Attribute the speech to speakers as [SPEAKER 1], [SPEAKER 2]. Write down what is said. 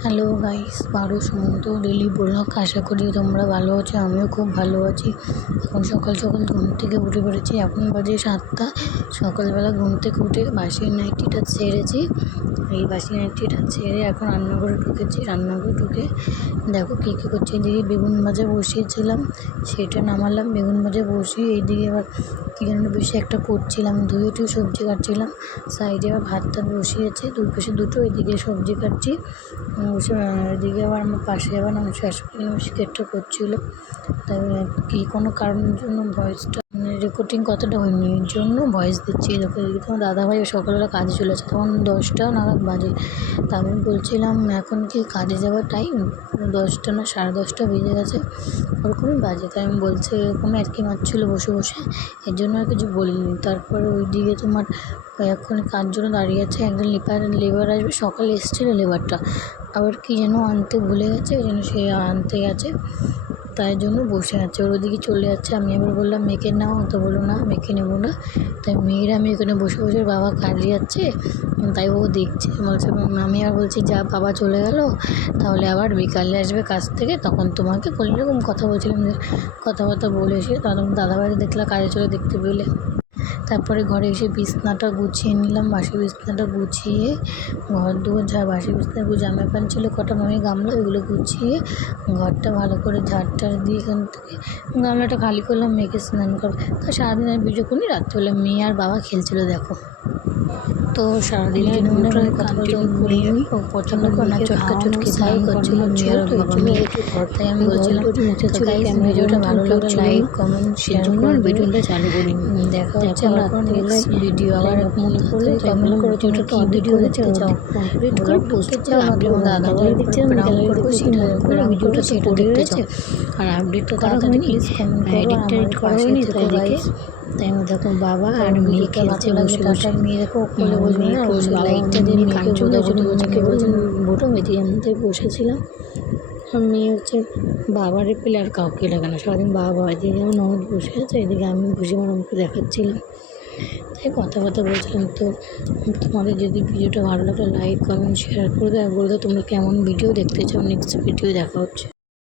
[SPEAKER 1] Hello guys বারো Sumanta daily blog আশা করি তোমরা ভালো আছো, আমিও খুব ভালো আছি। এখন সকাল সকাল ঘুম থেকে উঠে পড়েছি, এখন বাজে সাতটা। সকালবেলা ঘুম থেকে উঠে বাসি নাইটিটা ছেড়েছি। এই বাসি নাইটিটা ছেড়ে এখন রান্নাঘরে ঢুকেছি, রান্নাঘরে ঢুকে দেখো কী কী করছি। এদিকে বেগুন ভাজা বসিয়েছিলাম, সেটা নামালাম, বেগুন ভাজা বসিয়ে এইদিকে আবার কী যেন বেশি একটা করছিলাম, ধুয়ে টুয়ে সবজি কাটছিলাম। সাইডে আবার ভাত টাত বসিয়েছে, দুই পাশে দুটো, এদিকে সবজি কাটছি। বসে এদিকে আবার আমার পাশে আবার আমার শাশুড়ি শিকারটা করছিল। তাই কি কোনো কারণের জন্য ভয়েসটা রেকর্ডিং কতটা হয়নি? এর জন্য ভয়েস দিচ্ছি। এরকম এদিকে দাদাভাই সকালবেলা কাজে চলে আসে। তখন দশটা নাগাদ বাজে। তা আমি বলছিলাম, এখন কি কাজে যাওয়ার টাইম দশটা না, সাড়ে দশটা বেজে গেছে। ওরকমই বাজে। তাই আমি বলছি এরকমই আর কি মারছিলো বসে বসে। এর জন্য আর কিছু বলিনি। তারপরে ওইদিকে তোমার, এখন কার জন্য দাঁড়িয়ে আছে? একজন লেবার লেবার আসবে। সকালে এসেছিল লেবারটা। আবার কী যেন আনতে ভুলে গেছে। ওই জন্য সে আনতে গেছে। তাই জন্য বসে আছে। ওর ওদিকে চলে যাচ্ছে। আমি আবার বললাম, মেয়েকে নাও। তো বলল, না, মেয়েকে নেব না। তাই মেয়েরা, আমি এখানে বসে বসে বাবা কাজে যাচ্ছে তাই ও দেখছে। বলছে আমি আর বলছি, যা, বাবা চলে গেল। তাহলে আবার বিকালে আসবে কাজ থেকে। তখন তোমাকে কোনো রকম কথা বলছিলাম যে, কথাবার্তা বলে এসে তখন দাদাবাড়ি দেখলাম কাজে চলে দেখতে পেলে। তারপরে ঘরে এসে বিছনাটা গুছিয়ে নিলাম, বাসি বিছনাটা গুছিয়ে, ঘর দুয়ার যা বাসি বিছনা জামা প্যান্ট ছিল, কটা মামি গামলা ওগুলো গুছিয়ে ঘরটা ভালো করে ঝাড় টার দিয়ে এখান থেকে গামলাটা খালি করলাম, মেয়েকে স্নান করাবো তা সারাদিন আমি ভিডিও করিনি রাত্রিবেলা মেয়ে আর বাবা খেলছিল, দেখো। তো সারাদিন মনে কথা করিনি ও প্রচণ্ড না চটকা চটকি সাই করছিল মেয়ের তাই আমি বলছিলাম ভিডিওটা ভালো লাগলে লাইক কমেন্ট শেয়ার করুন ভিডিওটা চালু করি দেখা আমার নেক্সট ভিডিও আবার মনে পড়লে কমেন্ট করে তো ভিডিও দেখতে চাও কমপ্লিট করে পোস্ট চাও আপনি দাদা ভাই দেখছেন গ্যালারি করব সেটা করে ভিডিওটা সেটা দেখতে চাও। আর তাড়াতাড়ি প্লিজ কমেন্ট করো এডিট করা তাই দেখে তাই আমার দেখো বাবা আর মেয়ে খেলছে বসে বসে মেয়েরাকে কোলে বসবে না লাইটটা দিয়ে মেয়েকে বোধা বোধা মেয়েকে বলছেন বোটো মেয়েটি এমনিতে বসেছিলাম। আর মেয়ে হচ্ছে বাবারে পেলে আর কাউকে লাগে না সারাদিন বাবা এদিকে যেমন ননদ বসে আছে এদিকে আমি বসে আমার আমাকে দেখাচ্ছিলাম। তাই কথা কথা বলছিলাম তো তোমাদের যদি ভিডিওটা ভালো লাগে লাইক কমেন্ট শেয়ার করে দেয় বলতে তোমরা কেমন ভিডিও দেখতে চাও নেক্সট ভিডিও দেখা হচ্ছে।